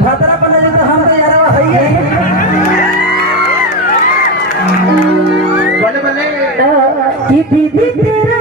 भातरा पण हम तो यार है बोले बोले कि दीदी तेरा